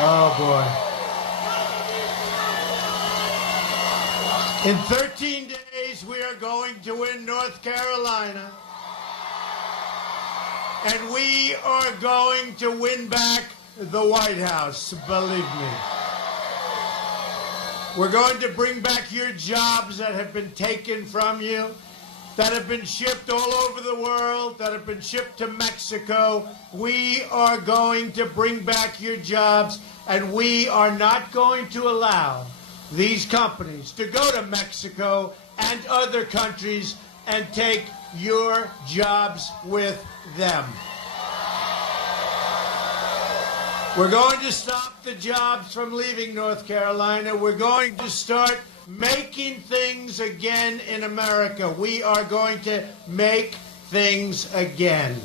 Oh, boy. In 13 days, we are going to win North Carolina. And we are going to win back the White House, believe me. We're going to bring back your jobs that have been taken from you, that have been shipped all over the world, that have been shipped to Mexico. We are going to bring back your jobs, and we are not going to allow these companies to go to Mexico and other countries and take your jobs with them. We're going to stop the jobs from leaving North Carolina. We're going to start making things again in America. We are going to make things again.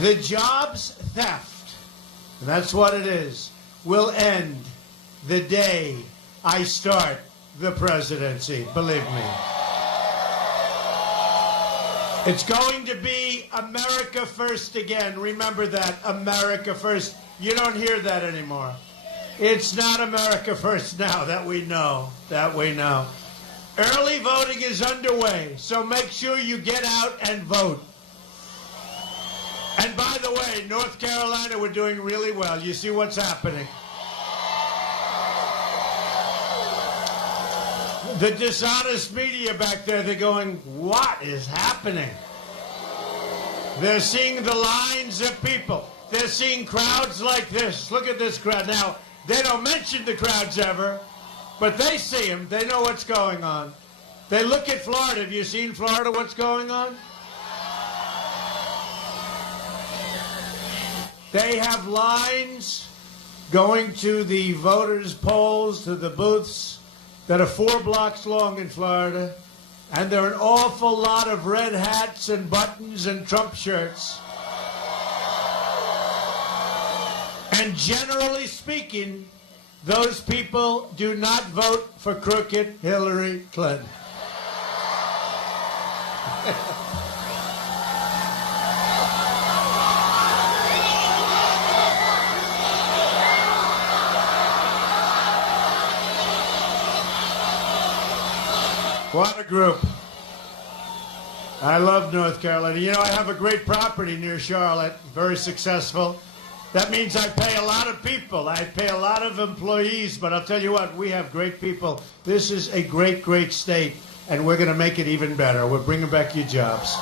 The jobs theft, and that's what it is, will end the day I start the presidency, believe me. It's going to be America first again. Remember that, America first. You don't hear that anymore. It's not America first now, that we know, Early voting is underway, so make sure you get out and vote. And by the way, North Carolina, we're doing really well. You see what's happening. The dishonest media back there, they're going, what is happening? They're seeing the lines of people. They're seeing crowds like this. Look at this crowd. Now, they don't mention the crowds ever, but they see them. They know what's going on. They look at Florida. Have you seen Florida, what's going on? They have lines going to the voters' polls, to the booths, that are 4 blocks long in Florida, and there are an awful lot of red hats and buttons and Trump shirts. And generally speaking, those people do not vote for crooked Hillary Clinton. What a group. I love North Carolina. You know, I have a great property near Charlotte, very successful. That means I pay a lot of people. I pay a lot of employees, but I'll tell you what, we have great people. This is a great, great state, and we're going to make it even better. We're bringing back your jobs.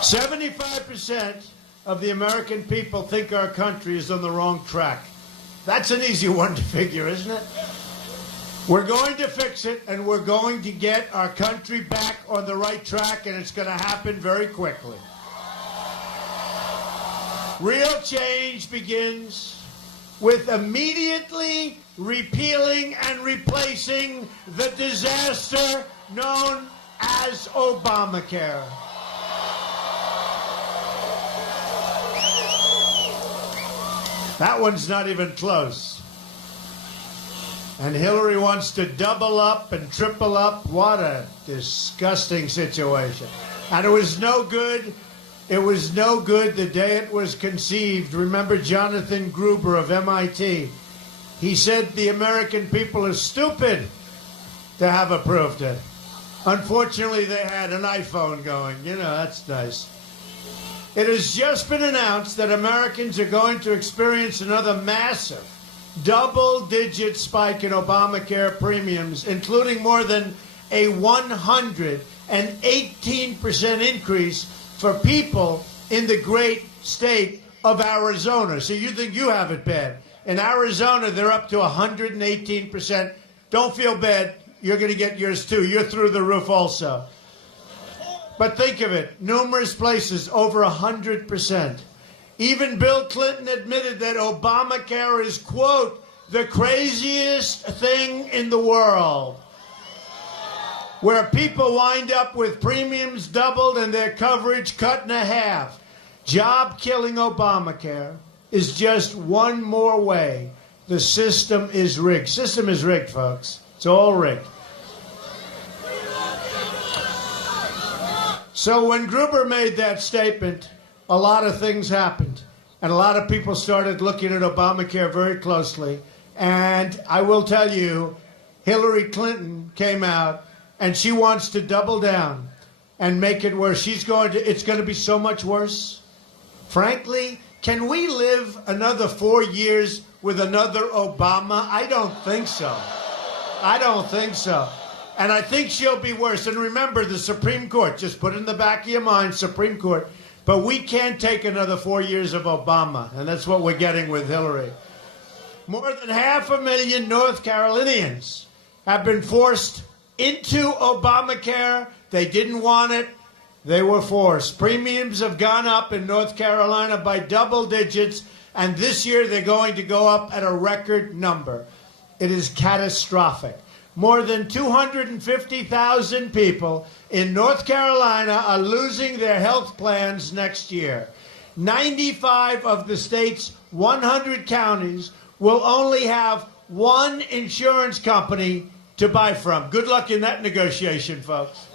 75% of the American people think our country is on the wrong track. That's an easy one to figure, isn't it? We're going to fix it, and we're going to get our country back on the right track, and it's going to happen very quickly. Real change begins with immediately repealing and replacing the disaster known as Obamacare. That one's not even close. And Hillary wants to double up and triple up. What a disgusting situation. And it was no good. It was no good the day it was conceived. Remember Jonathan Gruber of MIT? He said the American people are stupid to have approved it. Unfortunately, they had an iPhone going. You know, that's nice. It has just been announced that Americans are going to experience another massive double-digit spike in Obamacare premiums, including more than a 118% increase for people in the great state of Arizona. So you think you have it bad. In Arizona, they're up to 118%. Don't feel bad. You're going to get yours, too. You're through the roof also. But think of it. Numerous places, over 100%. Even Bill Clinton admitted that Obamacare is, quote, the craziest thing in the world, where people wind up with premiums doubled and their coverage cut in half. Job-killing Obamacare is just one more way the system is rigged. System is rigged, folks. It's all rigged. So when Gruber made that statement, a lot of things happened. And a lot of people started looking at Obamacare very closely. And I will tell you, Hillary Clinton came out and she wants to double down and make it worse. It's going to be so much worse. Frankly, can we live another 4 years with another Obama? I don't think so. I don't think so. And I think she'll be worse. And remember, the Supreme Court, just put it in the back of your mind, Supreme Court. But we can't take another 4 years of Obama. And that's what we're getting with Hillary. More than 500,000 North Carolinians have been forced into Obamacare. They didn't want it. They were forced. Premiums have gone up in North Carolina by double digits. And this year they're going to go up at a record number. It is catastrophic. More than 250,000 people in North Carolina are losing their health plans next year. 95 of the state's 100 counties will only have one insurance company to buy from. Good luck in that negotiation, folks.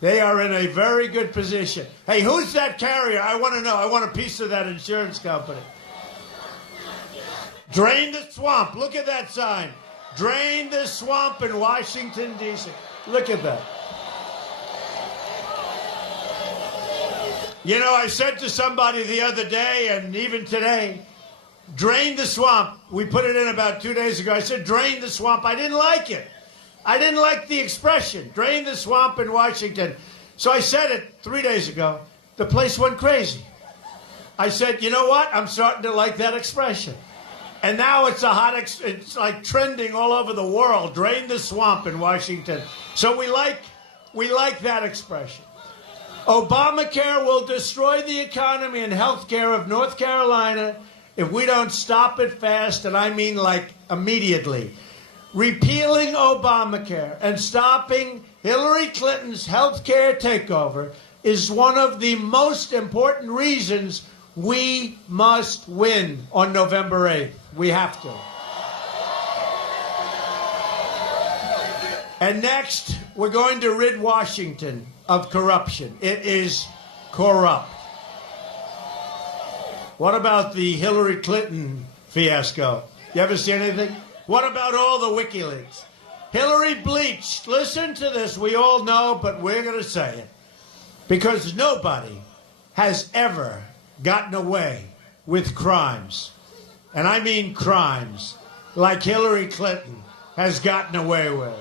They are in a very good position. Hey, who's that carrier? I want to know. I want a piece of that insurance company. Drain the swamp. Look at that sign. Drain the swamp in Washington, D.C. Look at that. You know, I said to somebody the other day, and even today, drain the swamp. We put it in about 2 days ago. I said, drain the swamp. I didn't like it. I didn't like the expression, drain the swamp in Washington. So I said it 3 days ago. The place went crazy. I said, you know what? I'm starting to like that expression. And now it's it's like trending all over the world. Drain the swamp in Washington. So we like that expression. Obamacare will destroy the economy and health care of North Carolina if we don't stop it fast, and I mean like immediately. Repealing Obamacare and stopping Hillary Clinton's health care takeover is one of the most important reasons we must win on November 8th. We have to. And next, we're going to rid Washington of corruption. It is corrupt. What about the Hillary Clinton fiasco? You ever see anything? What about all the WikiLeaks? Hillary bleached. Listen to this. We all know, but we're going to say it. Because nobody has ever gotten away with crimes. And I mean crimes like Hillary Clinton has gotten away with.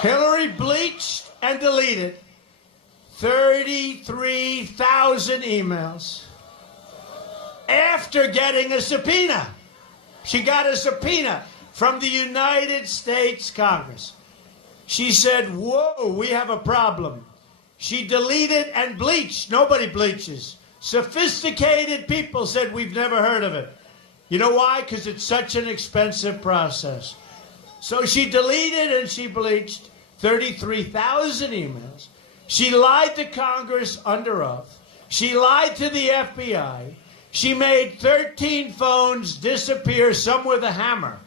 Hillary bleached and deleted 33,000 emails after getting a subpoena. She got a subpoena from the United States Congress. She said, whoa, we have a problem. She deleted and bleached. Nobody bleaches. Sophisticated people said, we've never heard of it. You know why? Because it's such an expensive process. So she deleted and she bleached 33,000 emails. She lied to Congress under oath. She lied to the FBI. She made 13 phones disappear, some with a hammer.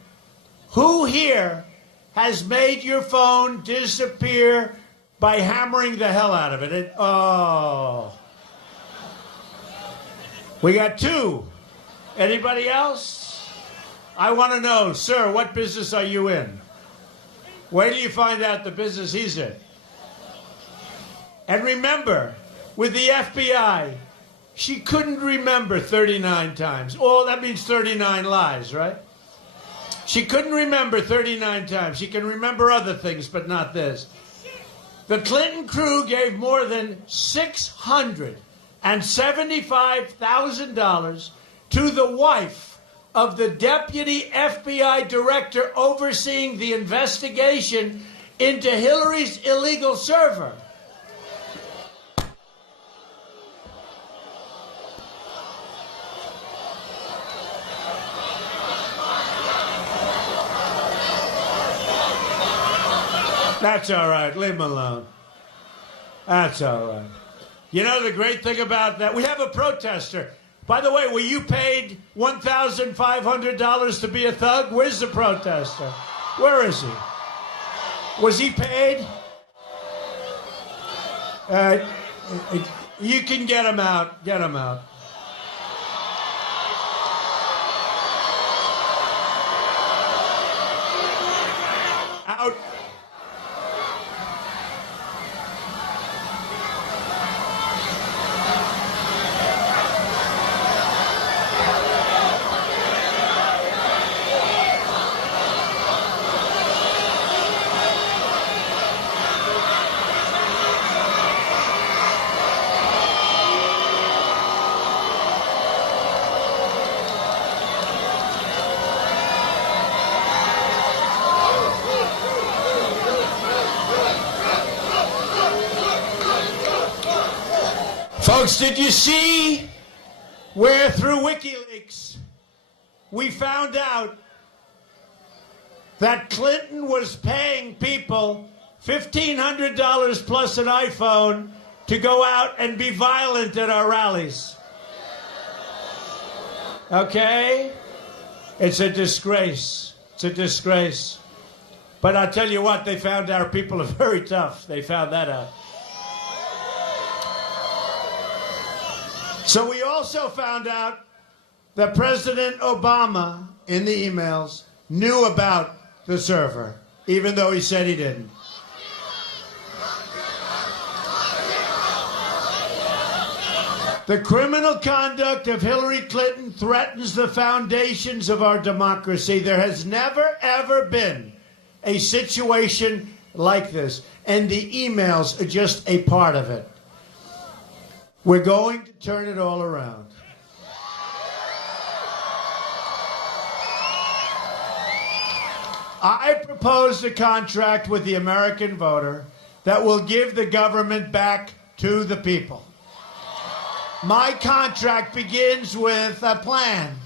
Who here has made your phone disappear by hammering the hell out of it? Oh. We got 2. Anybody else? I want to know, sir, what business are you in? Where do you find out the business he's in? And remember, with the FBI, she couldn't remember 39 times. Oh, that means 39 lies, right? She couldn't remember 39 times. She can remember other things, but not this. The Clinton crew gave more than $675,000 to the wife of the deputy FBI director overseeing the investigation into Hillary's illegal server. That's all right. Leave him alone. That's all right. You know the great thing about that? We have a protester. By the way, were you paid $1,500 to be a thug? Where's the protester? Where is he? Was he paid? You can get him out. Get him out. Out. Folks, did you see where through WikiLeaks we found out that Clinton was paying people $1,500 plus an iPhone to go out and be violent at our rallies? Okay? It's a disgrace. It's a disgrace. But I'll tell you what, they found our people are very tough. They found that out. So we also found out that President Obama, in the emails, knew about the server, even though he said he didn't. The criminal conduct of Hillary Clinton threatens the foundations of our democracy. There has never, ever been a situation like this, and the emails are just a part of it. We're going to turn it all around. I proposed a contract with the American voter that will give the government back to the people. My contract begins with a plan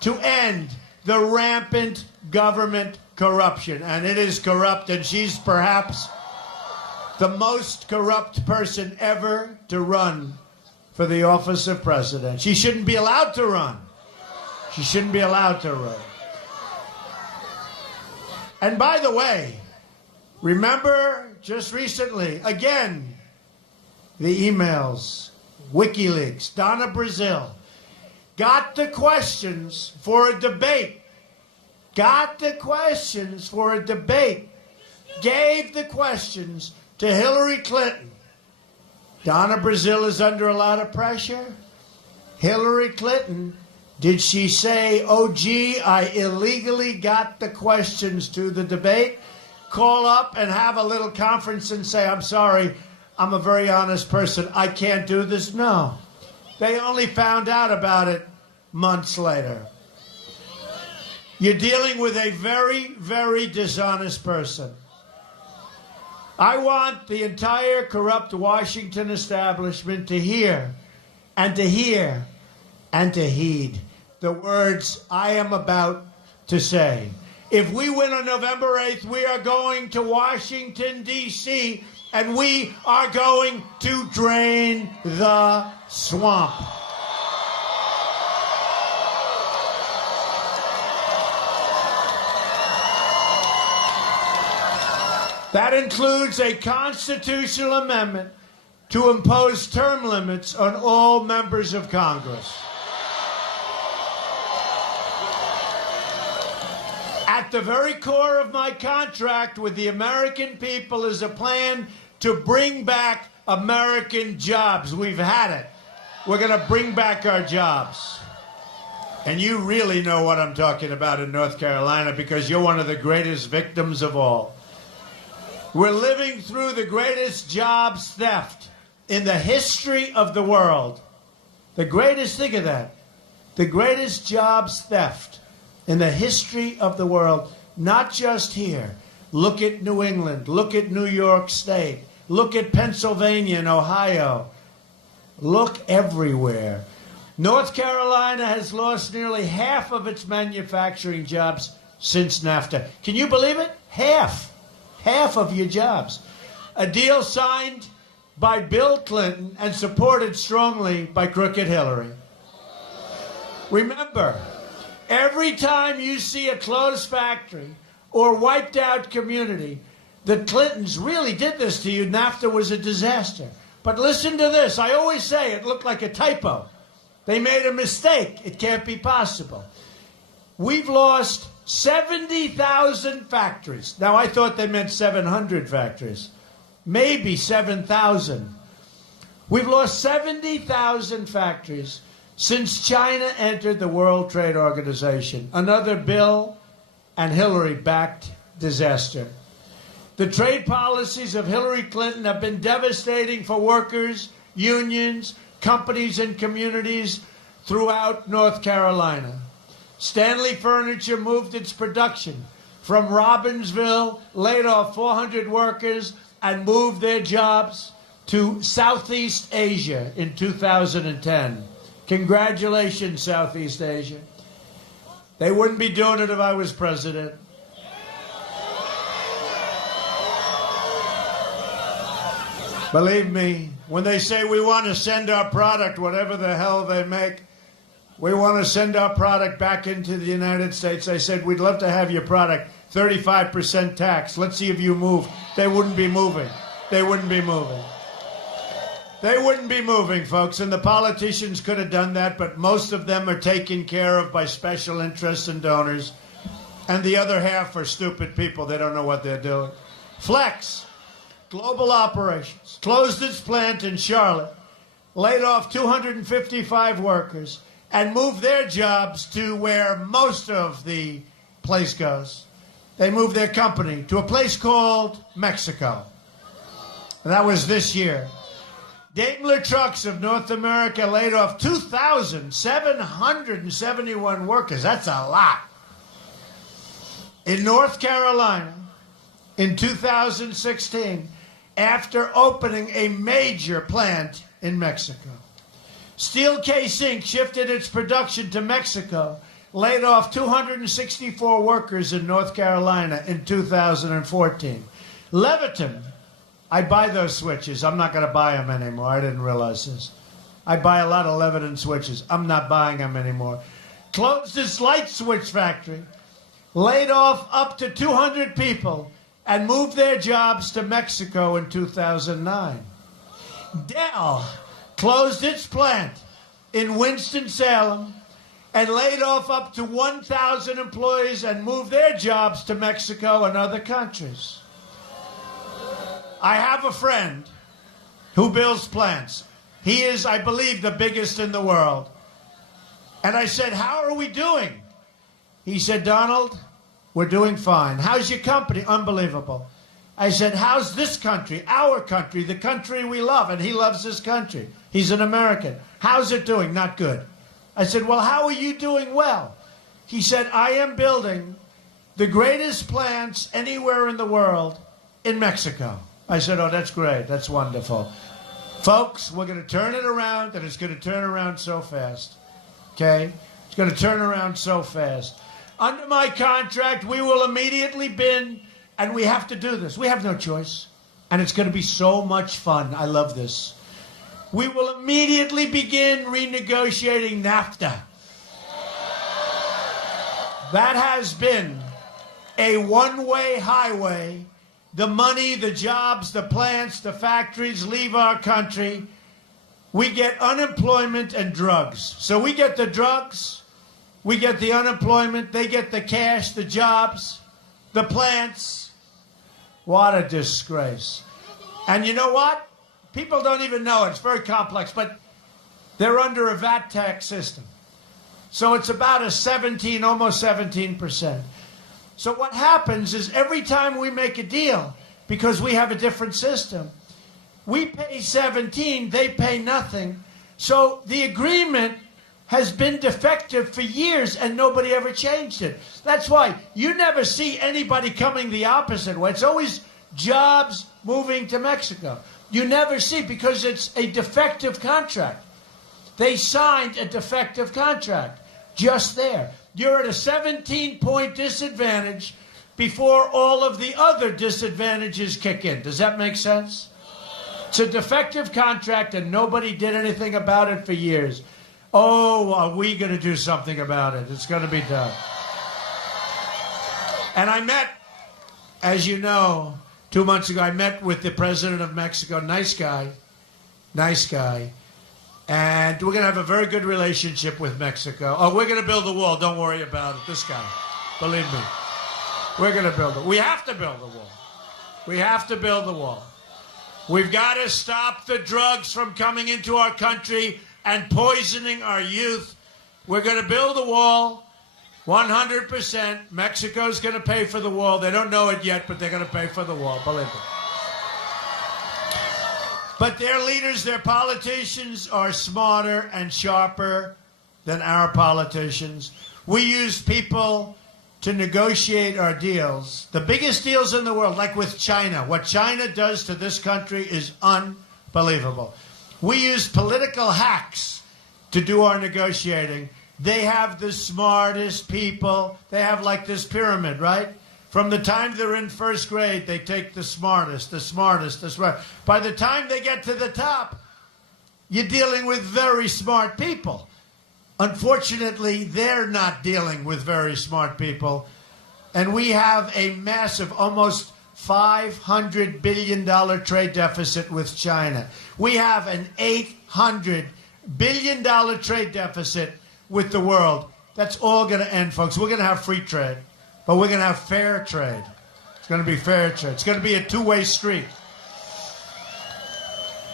to end the rampant government corruption. And it is corrupt, and she's perhaps the most corrupt person ever to run for the office of president. She shouldn't be allowed to run. She shouldn't be allowed to run. And by the way, remember just recently, again, the emails, WikiLeaks, Donna Brazile, got the questions for a debate. Got the questions for a debate. Gave the questions to Hillary Clinton. Donna Brazile is under a lot of pressure. Hillary Clinton, did she say, oh, gee, I illegally got the questions to the debate? Call up and have a little conference and say, I'm sorry, I'm a very honest person. I can't do this. No. They only found out about it months later. You're dealing with a very, very dishonest person. I want the entire corrupt Washington establishment to hear and to hear and to heed the words I am about to say. If we win on November 8th, we are going to Washington, D.C., and we are going to drain the swamp. That includes a constitutional amendment to impose term limits on all members of Congress. At the very core of my contract with the American people is a plan to bring back American jobs. We've had it. We're going to bring back our jobs. And you really know what I'm talking about in North Carolina because you're one of the greatest victims of all. We're living through the greatest jobs theft in the history of the world. The greatest, think of that, the greatest jobs theft in the history of the world, not just here. Look at New England, look at New York State, look at Pennsylvania and Ohio. Look everywhere. North Carolina has lost nearly half of its manufacturing jobs since NAFTA. Can you believe it? Half of your jobs. A deal signed by Bill Clinton and supported strongly by crooked Hillary. Remember, every time you see a closed factory or wiped out community, the Clintons really did this to you. NAFTA was a disaster. But listen to this. I always say it looked like a typo. They made a mistake. It can't be possible. We've lost 70,000 factories. Now, I thought they meant 700 factories. Maybe 7,000. We've lost 70,000 factories since China entered the World Trade Organization. Another Bill and Hillary-backed disaster. The trade policies of Hillary Clinton have been devastating for workers, unions, companies, and communities throughout North Carolina. Stanley Furniture moved its production from Robbinsville, laid off 400 workers, and moved their jobs to Southeast Asia in 2010. Congratulations, Southeast Asia. They wouldn't be doing it if I was president. Believe me, when they say we want to send our product, whatever the hell they make, we want to send our product back into the United States. I said, we'd love to have your product, 35% tax. Let's see if you move. They wouldn't be moving. They wouldn't be moving. They wouldn't be moving, folks, and the politicians could have done that, but most of them are taken care of by special interests and donors, and the other half are stupid people. They don't know what they're doing. Flex, Global Operations, closed its plant in Charlotte, laid off 255 workers, and moved their jobs to where most of the place goes. They moved their company to a place called Mexico. And that was this year. Daimler Trucks of North America laid off 2,771 workers. That's a lot. In North Carolina, in 2016, after opening a major plant in Mexico. Steelcase Inc. shifted its production to Mexico, laid off 264 workers in North Carolina in 2014. Leviton, I buy those switches. I'm not going to buy them anymore. I didn't realize this. I buy a lot of Leviton switches. I'm not buying them anymore. Closed its light switch factory, laid off up to 200 people, and moved their jobs to Mexico in 2009. Dell closed its plant in Winston-Salem and laid off up to 1,000 employees and moved their jobs to Mexico and other countries. I have a friend who builds plants. He is, I believe, the biggest in the world. And I said, how are we doing? He said, Donald, we're doing fine. How's your company? Unbelievable. I said, how's this country, our country, the country we love? And he loves this country. He's an American. How's it doing? Not good. I said, well, how are you doing? Well, he said, I am building the greatest plants anywhere in the world in Mexico. I said, oh, that's great. That's wonderful. Folks, we're going to turn it around, and it's going to turn around so fast. Okay? It's going to turn around so fast. Under my contract, we will immediately bin, and we have to do this. We have no choice. And it's going to be so much fun. I love this. We will immediately begin renegotiating NAFTA. That has been a one-way highway. The money, the jobs, the plants, the factories leave our country. We get unemployment and drugs. So we get the drugs, we get the unemployment, they get the cash, the jobs, the plants. What a disgrace. And you know what? People don't even know it. It's very complex, but they're under a VAT tax system. So it's about a 17, almost 17%. So what happens is every time we make a deal, because we have a different system, we pay 17, they pay nothing. So the agreement has been defective for years and nobody ever changed it. That's why you never see anybody coming the opposite way. It's always jobs moving to Mexico. You never see, because it's a defective contract. They signed a defective contract just there. You're at a 17-point disadvantage before all of the other disadvantages kick in. Does that make sense? It's a defective contract, and nobody did anything about it for years. Oh, are we going to do something about it? It's going to be done. And I met, as you know, 2 months ago, I met with the president of Mexico. Nice guy. Nice guy. And we're going to have a very good relationship with Mexico. Oh, we're going to build a wall. Don't worry about it. This guy. Believe me. We're going to build it. We have to build the wall. We have to build the wall. We've got to stop the drugs from coming into our country and poisoning our youth. We're going to build a wall, 100%. Mexico's going to pay for the wall. They don't know it yet, but they're going to pay for the wall. Believe me. But their leaders, their politicians, are smarter and sharper than our politicians. We use people to negotiate our deals. The biggest deals in the world, like with China. What China does to this country is unbelievable. We use political hacks to do our negotiating. They have the smartest people. They have like this pyramid, right? From the time they're in first grade, they take the smartest, the smartest, the smartest. By the time they get to the top, you're dealing with very smart people. Unfortunately, they're not dealing with very smart people. And we have a massive, almost $500 billion trade deficit with China. We have an $800 billion trade deficit with the world. That's all going to end, folks. We're going to have free trade, but we're going to have fair trade. It's going to be fair trade. It's going to be a two-way street.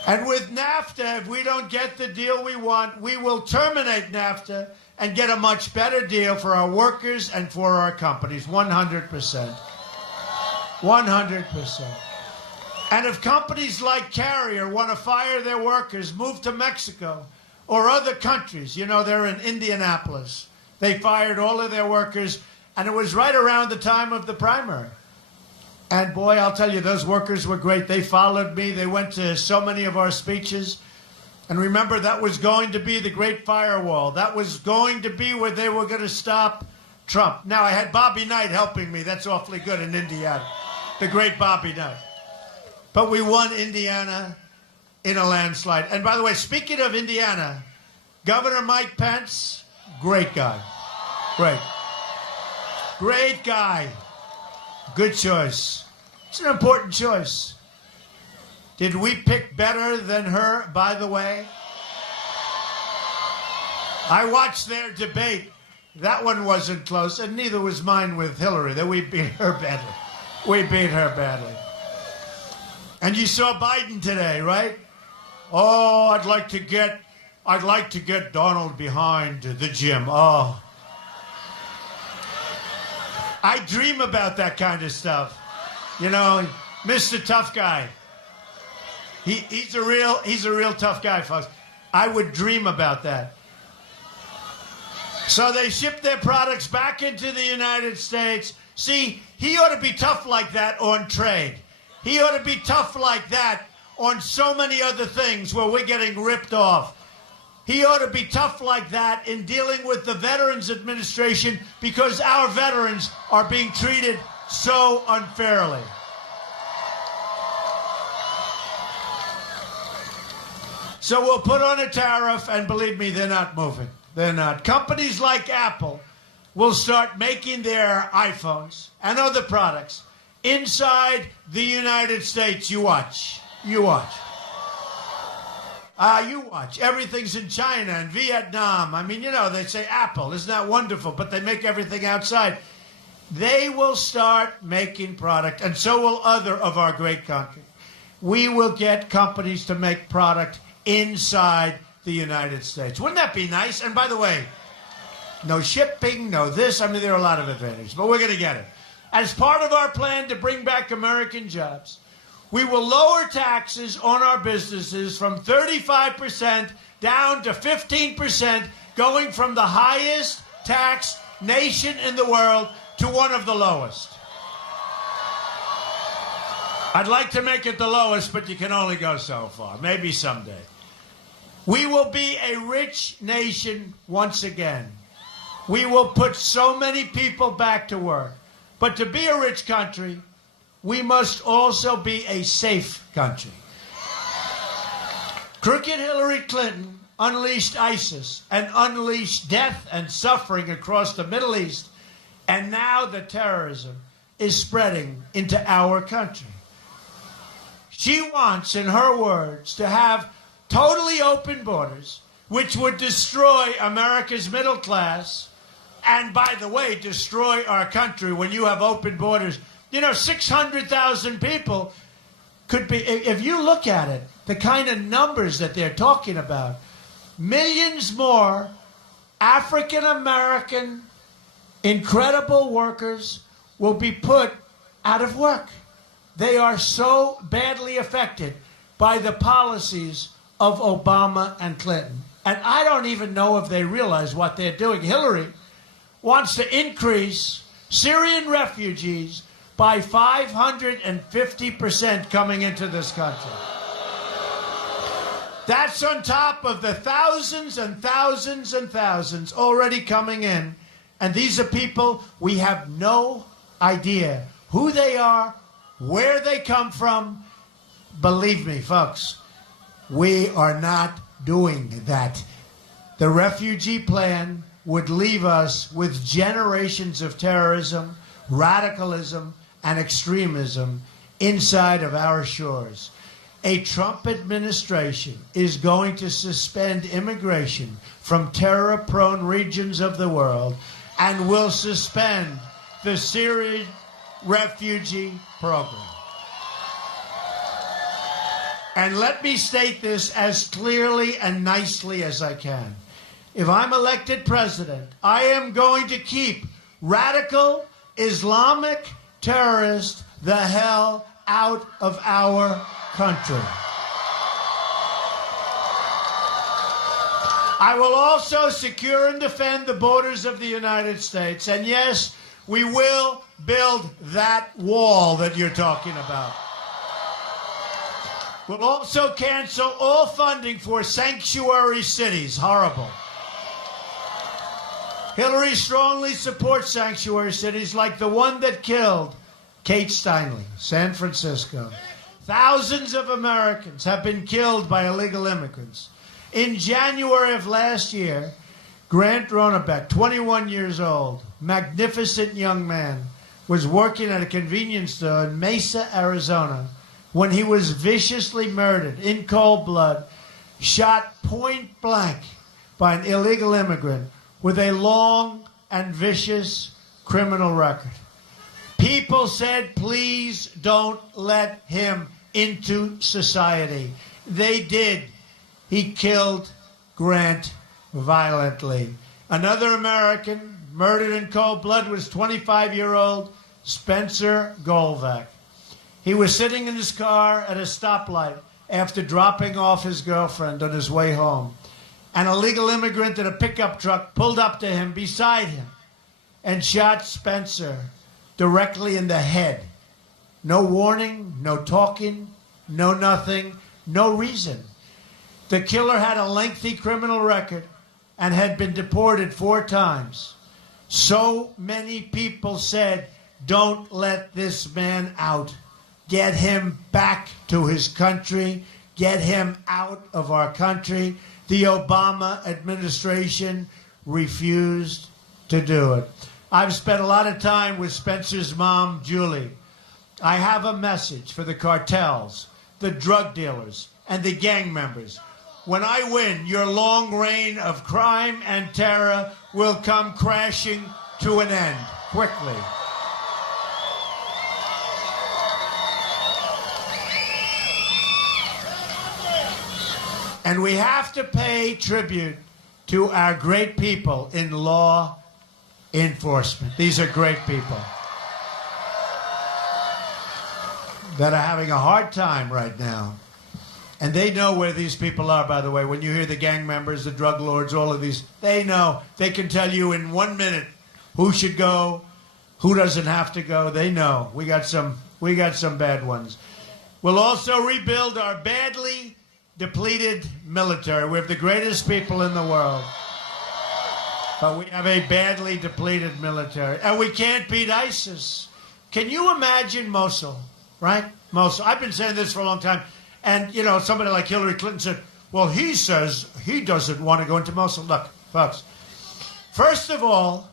And with NAFTA, if we don't get the deal we want, we will terminate NAFTA and get a much better deal for our workers and for our companies, 100%. 100%. And if companies like Carrier want to fire their workers, move to Mexico or other countries, you know, they're in Indianapolis. They fired all of their workers, and it was right around the time of the primary. And boy, I'll tell you, those workers were great. They followed me. They went to so many of our speeches. And remember, that was going to be the great firewall. That was going to be where they were going to stop Trump. Now, I had Bobby Knight helping me. That's awfully good in Indiana. The great Bobby Knight. But we won Indiana in a landslide. And by the way, speaking of Indiana, Governor Mike Pence, great guy. Great. Great guy. Good choice. It's an important choice. Did we pick better than her, by the way? I watched their debate. That one wasn't close, and neither was mine with Hillary. That we beat her badly. We beat her badly. And you saw Biden today, right? Oh, I'd like to get Donald behind the gym. Oh. I dream about that kind of stuff. You know, Mr. Tough Guy. He's a real tough guy, folks. I would dream about that. So they ship their products back into the United States. See, he ought to be tough like that on trade. He ought to be tough like that on so many other things where we're getting ripped off. He ought to be tough like that in dealing with the Veterans Administration because our veterans are being treated so unfairly. So we'll put on a tariff, and believe me, they're not moving. They're not. Companies like Apple will start making their iPhones and other products inside the United States. You watch. You watch. You watch. Everything's in China and Vietnam. I mean, you know, they say Apple. Isn't that wonderful? But they make everything outside. They will start making product, and so will other of our great countries. We will get companies to make product inside the United States. Wouldn't that be nice? And by the way, no shipping, no this. I mean, there are a lot of advantages, but we're going to get it. As part of our plan to bring back American jobs, we will lower taxes on our businesses from 35% down to 15%, going from the highest taxed nation in the world to one of the lowest. I'd like to make it the lowest, but you can only go so far. Maybe someday. We will be a rich nation once again. We will put so many people back to work. But to be a rich country, we must also be a safe country. Crooked Hillary Clinton unleashed ISIS and unleashed death and suffering across the Middle East, and now the terrorism is spreading into our country. She wants, in her words, to have totally open borders, which would destroy America's middle class, and, by the way, destroy our country when you have open borders. You know, 600,000 people could be, if you look at it, the kind of numbers that they're talking about, millions more African-American incredible workers will be put out of work. They are so badly affected by the policies of Obama and Clinton. And I don't even know if they realize what they're doing. Hillary wants to increase Syrian refugees by 550% coming into this country. That's on top of the thousands and thousands and thousands already coming in. And these are people we have no idea who they are, where they come from. Believe me, folks, we are not doing that. The refugee plan would leave us with generations of terrorism, radicalism, and extremism inside of our shores. A Trump administration is going to suspend immigration from terror-prone regions of the world and will suspend the Syrian refugee program. And let me state this as clearly and nicely as I can. If I'm elected president, I am going to keep radical Islamic terrorists the hell out of our country. I will also secure and defend the borders of the United States. And yes, we will build that wall that you're talking about. We'll also cancel all funding for sanctuary cities. Horrible. Hillary strongly supports sanctuary cities like the one that killed Kate Steinle, San Francisco. Thousands of Americans have been killed by illegal immigrants. In January of last year, Grant Ronebeck, 21 years old, magnificent young man, was working at a convenience store in Mesa, Arizona, when he was viciously murdered in cold blood, shot point blank by an illegal immigrant with a long and vicious criminal record. People said, please don't let him into society. They did. He killed Grant violently. Another American murdered in cold blood was 25-year-old Spencer Golvac. He was sitting in his car at a stoplight after dropping off his girlfriend on his way home. An illegal immigrant in a pickup truck pulled up to him beside him and shot Spencer directly in the head. No warning, no talking, no nothing, no reason. The killer had a lengthy criminal record and had been deported 4 times. So many people said, don't let this man out. Get him back to his country. Get him out of our country. The Obama administration refused to do it. I've spent a lot of time with Spencer's mom, Julie. I have a message for the cartels, the drug dealers, and the gang members. When I win, your long reign of crime and terror will come crashing to an end quickly. And we have to pay tribute to our great people in law enforcement. These are great people that are having a hard time right now. And they know where these people are, by the way. When you hear the gang members, the drug lords, all of these, they know. They can tell you in 1 minute who should go, who doesn't have to go. They know. We got some bad ones. We'll also rebuild our badly depleted military. We have the greatest people in the world. But we have a badly depleted military. And we can't beat ISIS. Can you imagine Mosul, right? Mosul. I've been saying this for a long time. And, you know, somebody like Hillary Clinton said, well, he says he doesn't want to go into Mosul. Look, folks, first of all,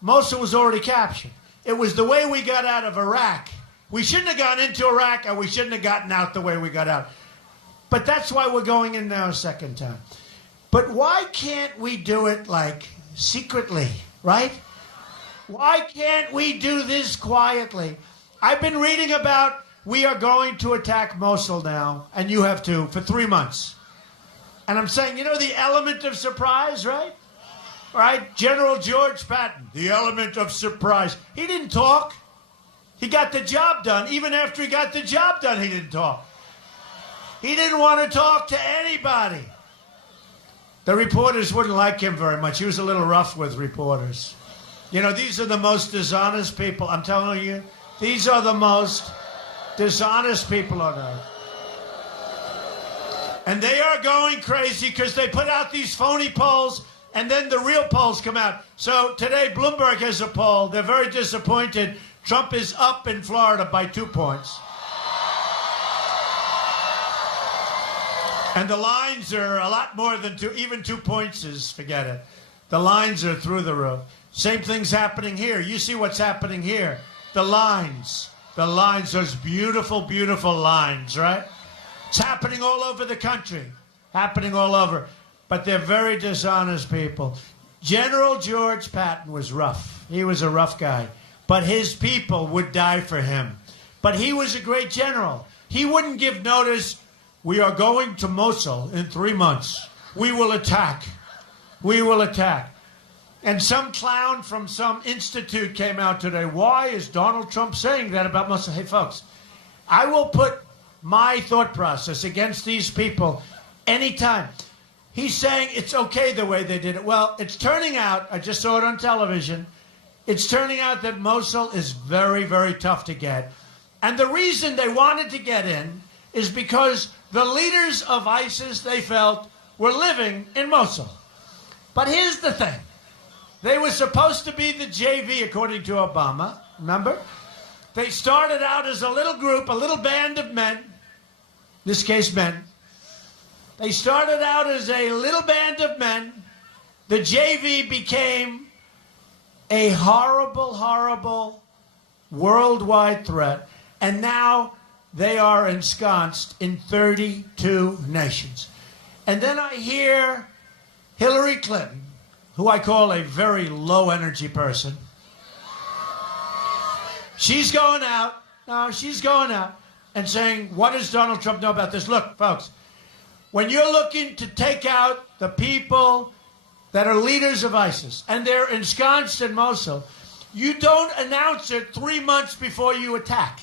Mosul was already captured. It was the way we got out of Iraq. We shouldn't have gone into Iraq, and we shouldn't have gotten out the way we got out. But that's why we're going in now a second time. But why can't we do it, like, secretly, right? Why can't we do this quietly? I've been reading about we are going to attack Mosul now, and you have too, for 3 months. And I'm saying, you know, the element of surprise, right? Right? General George Patton, the element of surprise. He didn't talk. He got the job done. Even after he got the job done, he didn't talk. He didn't want to talk to anybody. The reporters wouldn't like him very much. He was a little rough with reporters. You know, these are the most dishonest people. I'm telling you, these are the most dishonest people on earth. And they are going crazy because they put out these phony polls, and then the real polls come out. So today, Bloomberg has a poll. They're very disappointed. Trump is up in Florida by 2 points. And the lines are a lot more than two. Even 2 points is, forget it. The lines are through the roof. Same thing's happening here. You see what's happening here. The lines, those beautiful, beautiful lines, right? It's happening all over the country. Happening all over. But they're very dishonest people. General George Patton was rough. He was a rough guy. But his people would die for him. But he was a great general. He wouldn't give notice. We are going to Mosul in 3 months. We will attack. We will attack. And some clown from some institute came out today. Why is Donald Trump saying that about Mosul? Hey, folks, I will put my thought process against these people anytime. He's saying it's okay the way they did it. Well, it's turning out, I just saw it on television, it's turning out that Mosul is very, very tough to get. And the reason they wanted to get in is because the leaders of ISIS, they felt, were living in Mosul. But here's the thing. They were supposed to be the JV, according to Obama, remember? They started out as a little group, a little band of men, in this case men. They started out as a little band of men. The JV became a horrible, horrible worldwide threat. And now they are ensconced in 32 nations. And then I hear Hillary Clinton, who I call a very low-energy person. She's going out and saying, what does Donald Trump know about this? Look, folks, when you're looking to take out the people that are leaders of ISIS and they're ensconced in Mosul, you don't announce it 3 months before you attack.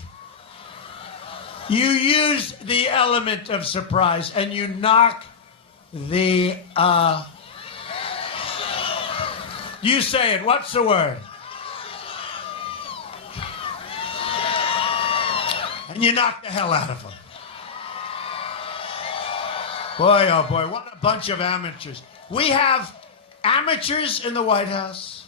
You use the element of surprise and you knock the... You say it. What's the word? And you knock the hell out of them. Boy, oh boy, what a bunch of amateurs. We have amateurs in the White House.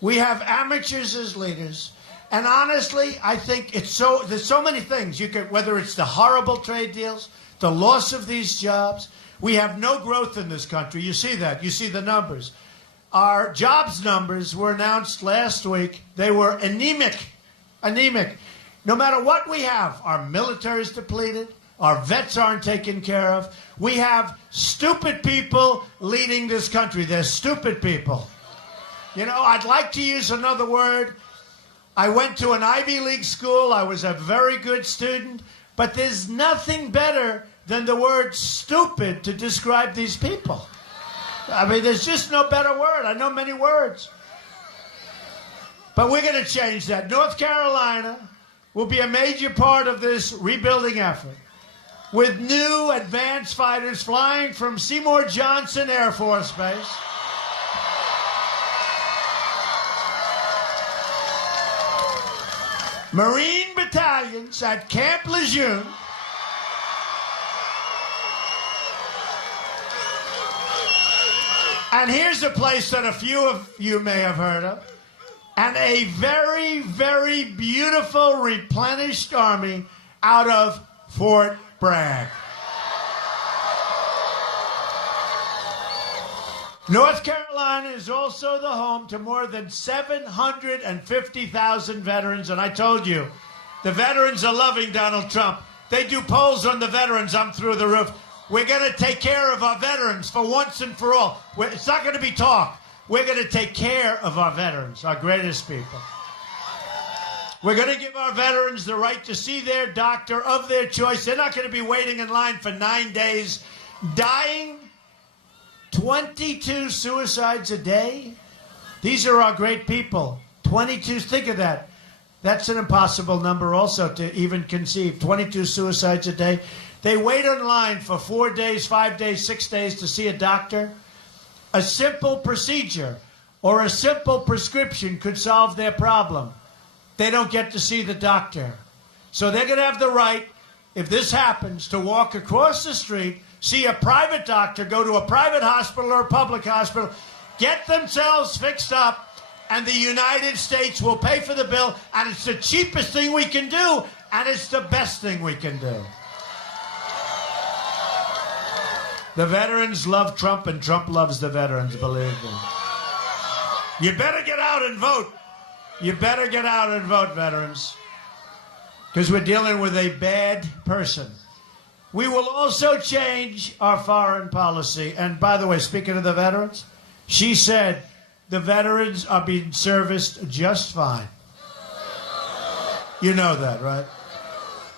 We have amateurs as leaders. And honestly, I think there's so many things. You could, whether it's the horrible trade deals, the loss of these jobs. We have no growth in this country. You see that. You see the numbers. Our jobs numbers were announced last week. They were anemic. Anemic. No matter what we have, our military is depleted. Our vets aren't taken care of. We have stupid people leading this country. They're stupid people. You know, I'd like to use another word. I went to an Ivy League school. I was a very good student. But there's nothing better than the word stupid to describe these people. I mean, there's just no better word. I know many words. But we're going to change that. North Carolina will be a major part of this rebuilding effort, with new advanced fighters flying from Seymour Johnson Air Force Base. Marine battalions at Camp Lejeune. And here's a place that a few of you may have heard of. And a very, very beautiful replenished army out of Fort Bragg. North Carolina is also the home to more than 750,000 veterans. And I told you, the veterans are loving Donald Trump. They do polls on the veterans. I'm through the roof. We're going to take care of our veterans for once and for all. It's not going to be talk. We're going to take care of our veterans, our greatest people. We're going to give our veterans the right to see their doctor of their choice. They're not going to be waiting in line for 9 days, dying. 22 suicides a day. These are our great people. 22, think of that. That's an impossible number also to even conceive. 22 suicides a day. They wait in line for 4 days, 5 days, 6 days to see a doctor. A simple procedure or a simple prescription could solve their problem. They don't get to see the doctor. So they're going to have the right, if this happens, to walk across the street, see a private doctor, go to a private hospital or a public hospital, get themselves fixed up, and the United States will pay for the bill, and it's the cheapest thing we can do, and it's the best thing we can do. The veterans love Trump, and Trump loves the veterans, believe me. You better get out and vote. You better get out and vote, veterans, because we're dealing with a bad person. We will also change our foreign policy. And by the way, speaking of the veterans, she said the veterans are being serviced just fine. You know that, right?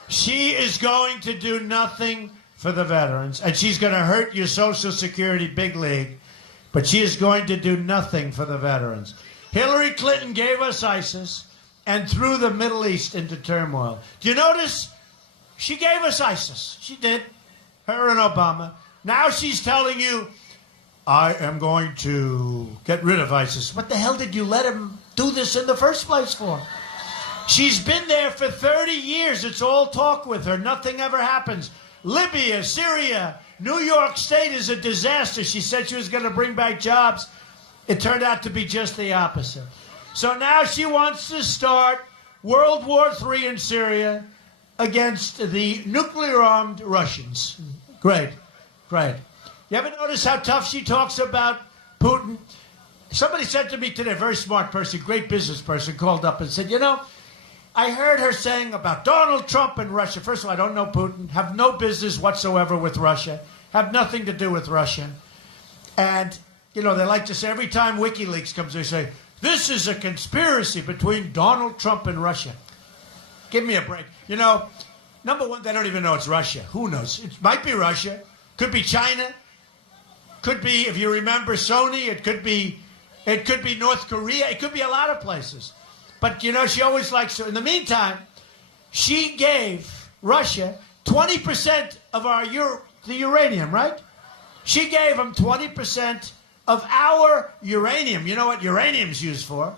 She is going to do nothing for the veterans, and she's going to hurt your Social Security big league, but she is going to do nothing for the veterans. Hillary Clinton gave us ISIS and threw the Middle East into turmoil. Do you notice? She gave us ISIS. She did. Her and Obama. Now she's telling you, I am going to get rid of ISIS. What the hell did you let him do this in the first place for? She's been there for 30 years. It's all talk with her. Nothing ever happens. Libya, Syria, New York State is a disaster. She said she was going to bring back jobs. It turned out to be just the opposite. So now she wants to start World War III in Syria against the nuclear-armed Russians. Great, great. You ever notice how tough she talks about Putin? Somebody said to me today, a very smart person, great business person, called up and said, you know, I heard her saying about Donald Trump and Russia. First of all, I don't know Putin, have no business whatsoever with Russia, have nothing to do with Russia. And, you know, they like to say, every time WikiLeaks comes, they say, this is a conspiracy between Donald Trump and Russia. Give me a break. You know, number one, they don't even know it's Russia. Who knows? It might be Russia. Could be China. Could be, if you remember Sony, it could be North Korea. It could be a lot of places. But, you know, she always likes to. In the meantime, she gave Russia 20% of the uranium, right? She gave them 20% of our uranium. You know what uranium's used for?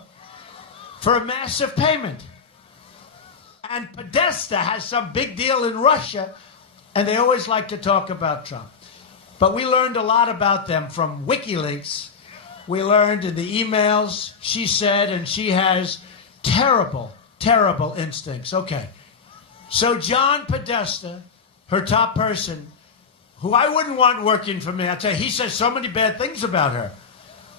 For a massive payment. And Podesta has some big deal in Russia, and they always like to talk about Trump. But we learned a lot about them from WikiLeaks. We learned in the emails she said, and she has terrible, terrible instincts. Okay. So John Podesta, her top person, who I wouldn't want working for me, I'll tell you, he says so many bad things about her.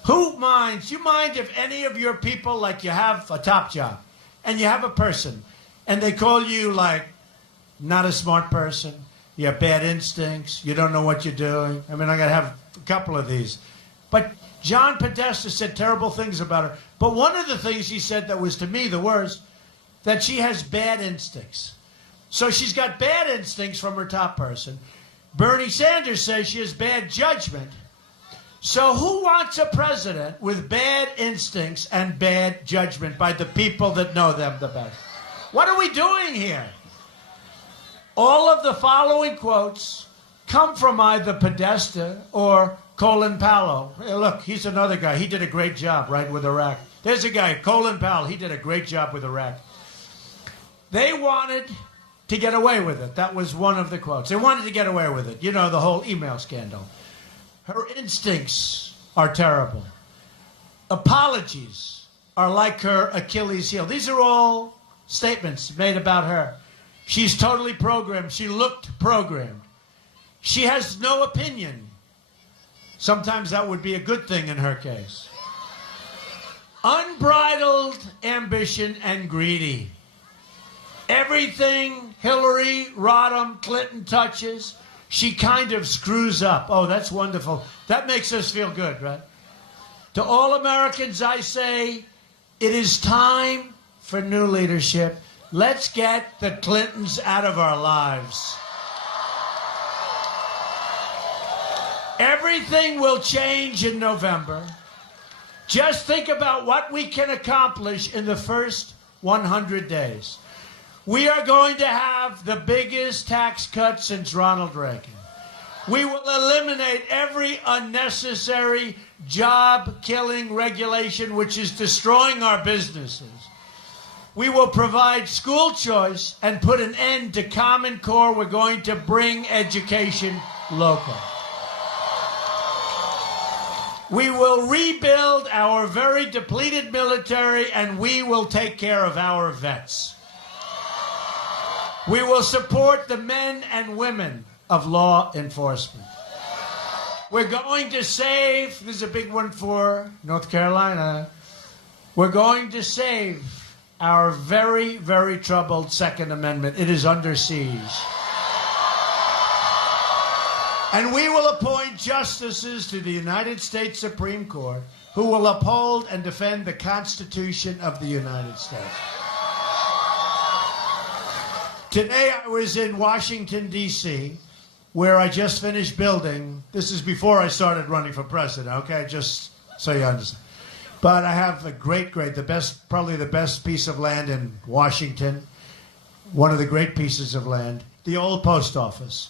Who minds? You mind if any of your people, like you have a top job, and you have a person, and they call you like not a smart person, you have bad instincts, you don't know what you're doing. I mean, I got to have a couple of these. But John Podesta said terrible things about her. But one of the things he said that was to me the worst, that she has bad instincts. So she's got bad instincts from her top person. Bernie Sanders says she has bad judgment. So who wants a president with bad instincts and bad judgment by the people that know them the best? What are we doing here? All of the following quotes come from either Podesta or Colin Powell. Hey, look, he's another guy. He did a great job, right, with Iraq. There's a guy, Colin Powell. He did a great job with Iraq. They wanted to get away with it. That was one of the quotes. They wanted to get away with it. You know, the whole email scandal. Her instincts are terrible. Apologies are like her Achilles heel. These are all statements made about her. She's totally programmed. She looked programmed. She has no opinion. Sometimes that would be a good thing in her case. Unbridled ambition and greedy. Everything Hillary Rodham Clinton touches, she kind of screws up. Oh, that's wonderful. That makes us feel good, right? To all Americans, I say, it is time for new leadership. Let's get the Clintons out of our lives. Everything will change in November. Just think about what we can accomplish in the first 100 days. We are going to have the biggest tax cut since Ronald Reagan. We will eliminate every unnecessary job-killing regulation which is destroying our businesses. We will provide school choice and put an end to Common Core. We're going to bring education local. We will rebuild our very depleted military, and we will take care of our vets. We will support the men and women of law enforcement. We're going to save, this is a big one for North Carolina, we're going to save our very, very troubled Second Amendment. It is under siege. And we will appoint justices to the United States Supreme Court who will uphold and defend the Constitution of the United States. Today I was in Washington, D.C., where I just finished building. This is before I started running for president, okay? Just so you understand. But I have a great, probably the best piece of land in Washington, one of the great pieces of land, the old post office.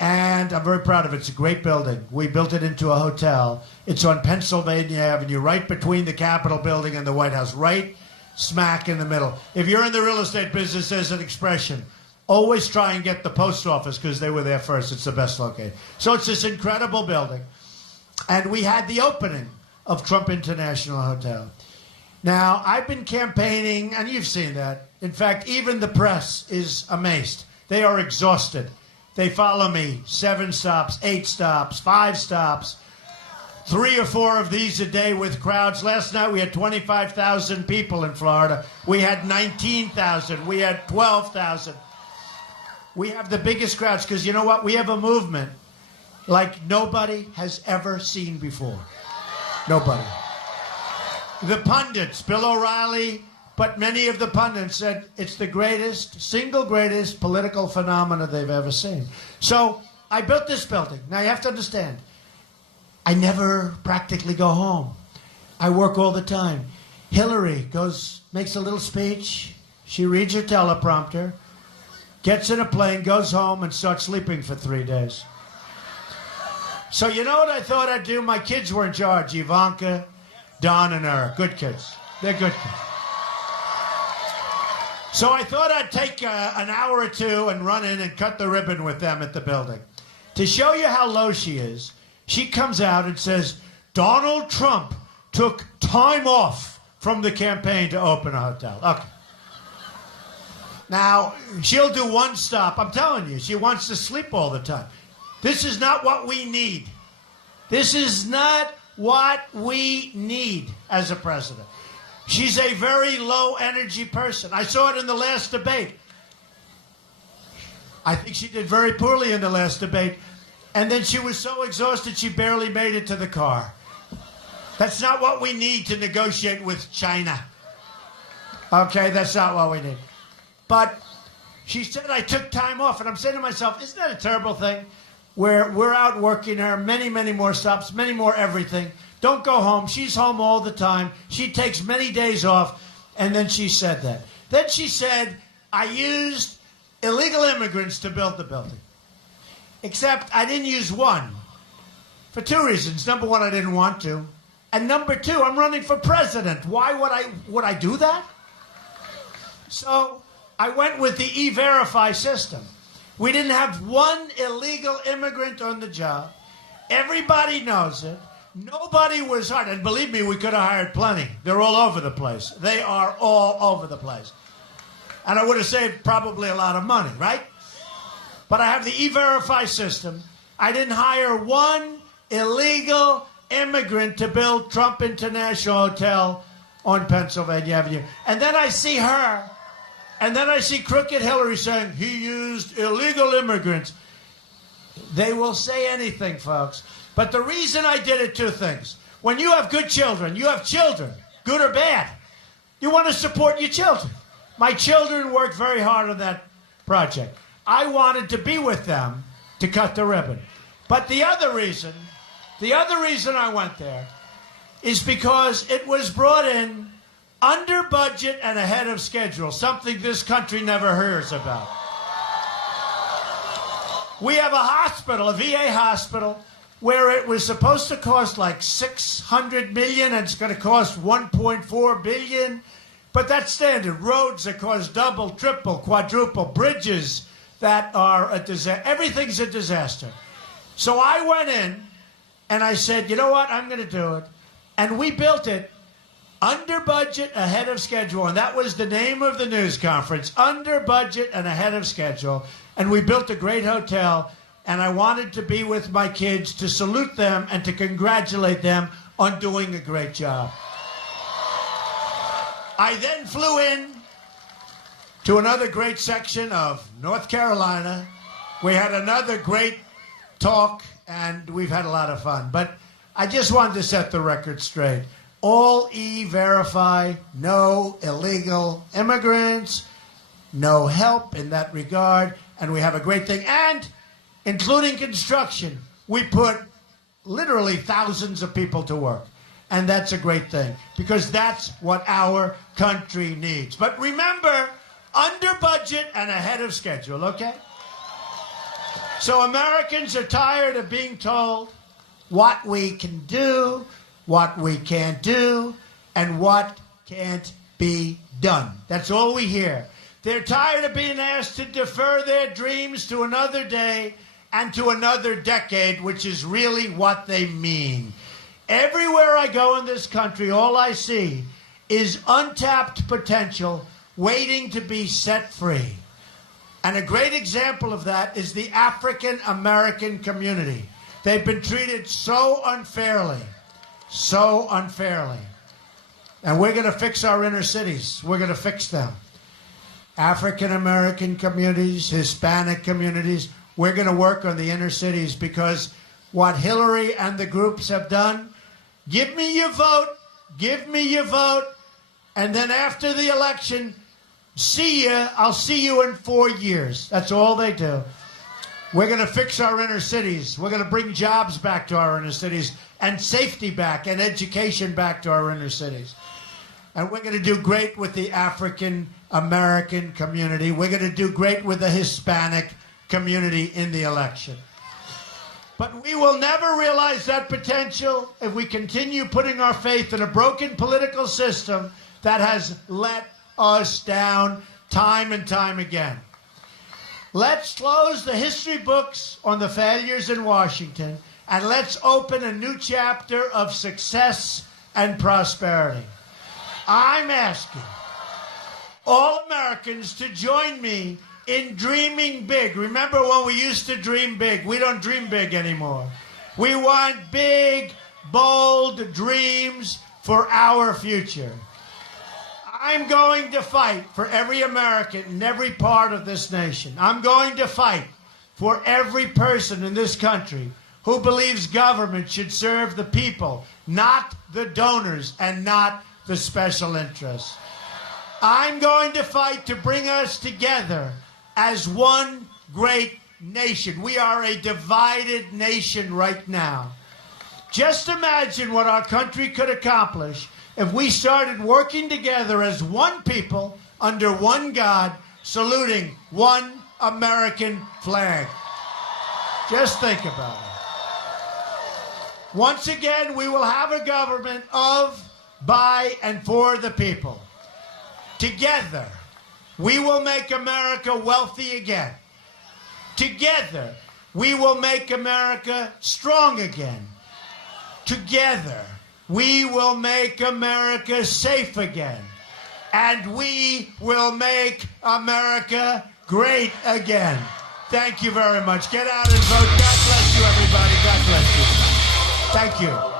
And I'm very proud of it. It's a great building. We built it into a hotel. It's on Pennsylvania Avenue, right between the Capitol building and the White House, right smack in the middle. If you're in the real estate business, there's an expression. Always try and get the post office because they were there first. It's the best located. So it's this incredible building. And we had the opening of Trump International Hotel. Now, I've been campaigning, and you've seen that. In fact, even the press is amazed. They are exhausted. They follow me 7 stops, 8 stops, 5 stops, 3 or 4 of these a day with crowds. Last night we had 25,000 people in Florida. We had 19,000. We had 12,000. We have the biggest crowds because you know what? We have a movement like nobody has ever seen before. Nobody. The pundits, Bill O'Reilly, but many of the pundits said it's the greatest, single greatest political phenomena they've ever seen. So I built this building. Now you have to understand, I never practically go home. I work all the time. Hillary makes a little speech. She reads her teleprompter, gets in a plane, goes home, and starts sleeping for 3 days. So you know what I thought I'd do? My kids were in charge, Ivanka, Don, and Eric. Good kids. They're good kids. So I thought I'd take an hour or 2 and run in and cut the ribbon with them at the building. To show you how low she is, she comes out and says, Donald Trump took time off from the campaign to open a hotel. Okay. Now, she'll do 1 stop. I'm telling you, she wants to sleep all the time. This is not what we need. This is not what we need as a president. She's a very low-energy person. I saw it in the last debate. I think she did very poorly in the last debate. And then she was so exhausted she barely made it to the car. That's not what we need to negotiate with China. Okay, that's not what we need. But she said I took time off. And I'm saying to myself, isn't that a terrible thing? Where we're out working her, many, many more stops, many more everything. Don't go home. She's home all the time. She takes many days off. And then she said that. Then she said, I used illegal immigrants to build the building. Except I didn't use one. For 2 reasons. Number 1, I didn't want to. And number 2, I'm running for president. Why would I do that? So I went with the E-Verify system. We didn't have 1 illegal immigrant on the job. Everybody knows it. Nobody was hired. And believe me, we could have hired plenty. They're all over the place. They are all over the place. And I would have saved probably a lot of money, right? But I have the E-Verify system. I didn't hire 1 illegal immigrant to build Trump International Hotel on Pennsylvania Avenue. And then I see her, and then I see crooked Hillary saying he used illegal immigrants. They will say anything, folks. But the reason I did it, two things. When you have good children, you have children, good or bad, you want to support your children. My children worked very hard on that project. I wanted to be with them to cut the ribbon. But the other reason I went there is because it was brought in under budget and ahead of schedule, something this country never hears about. We have a hospital, a VA hospital, where it was supposed to cost like $600 million and it's going to cost $1.4 billion. But that's standard. Roads that cost double, triple, quadruple, bridges that are a disaster. Everything's a disaster. So I went in and I said, you know what, I'm going to do it. And we built it under budget, ahead of schedule. And that was the name of the news conference, under budget and ahead of schedule. And we built a great hotel. And I wanted to be with my kids to salute them and to congratulate them on doing a great job. I then flew in to another great section of North Carolina. We had another great talk, and we've had a lot of fun. But I just wanted to set the record straight. All E-Verify, no illegal immigrants, no help in that regard, and we have a great thing. And including construction, we put literally thousands of people to work. And that's a great thing, because that's what our country needs. But remember, under budget and ahead of schedule, okay? So Americans are tired of being told what we can do, what we can't do, and what can't be done. That's all we hear. They're tired of being asked to defer their dreams to another day and to another decade, which is really what they mean. Everywhere I go in this country, all I see is untapped potential waiting to be set free. And a great example of that is the African American community. They've been treated so unfairly. And we're going to fix our inner cities. We're going to fix them. African American communities, Hispanic communities, we're going to work on the inner cities, because what Hillary and the groups have done, give me your vote, and then after the election, I'll see you in 4 years. That's all they do. We're going to fix our inner cities. We're going to bring jobs back to our inner cities, and safety back, and education back to our inner cities. And we're going to do great with the African American community. We're going to do great with the Hispanic community in the election. But we will never realize that potential if we continue putting our faith in a broken political system that has let us down time and time again. Let's close the history books on the failures in Washington, and let's open a new chapter of success and prosperity. I'm asking all Americans to join me in dreaming big. Remember when we used to dream big? We don't dream big anymore. We want big, bold dreams for our future. I'm going to fight for every American in every part of this nation. I'm going to fight for every person in this country who believes government should serve the people, not the donors and not the special interests. I'm going to fight to bring us together as one great nation. We are a divided nation right now. Just imagine what our country could accomplish if we started working together as one people under one God, saluting one American flag. Just think about it. Once again, we will have a government of, by, and for the people. Together, we will make America wealthy again. Together, we will make America strong again. Together, we will make America safe again. And we will make America great again. Thank you very much. Get out and vote. God bless you, everybody. God bless you. Thank you.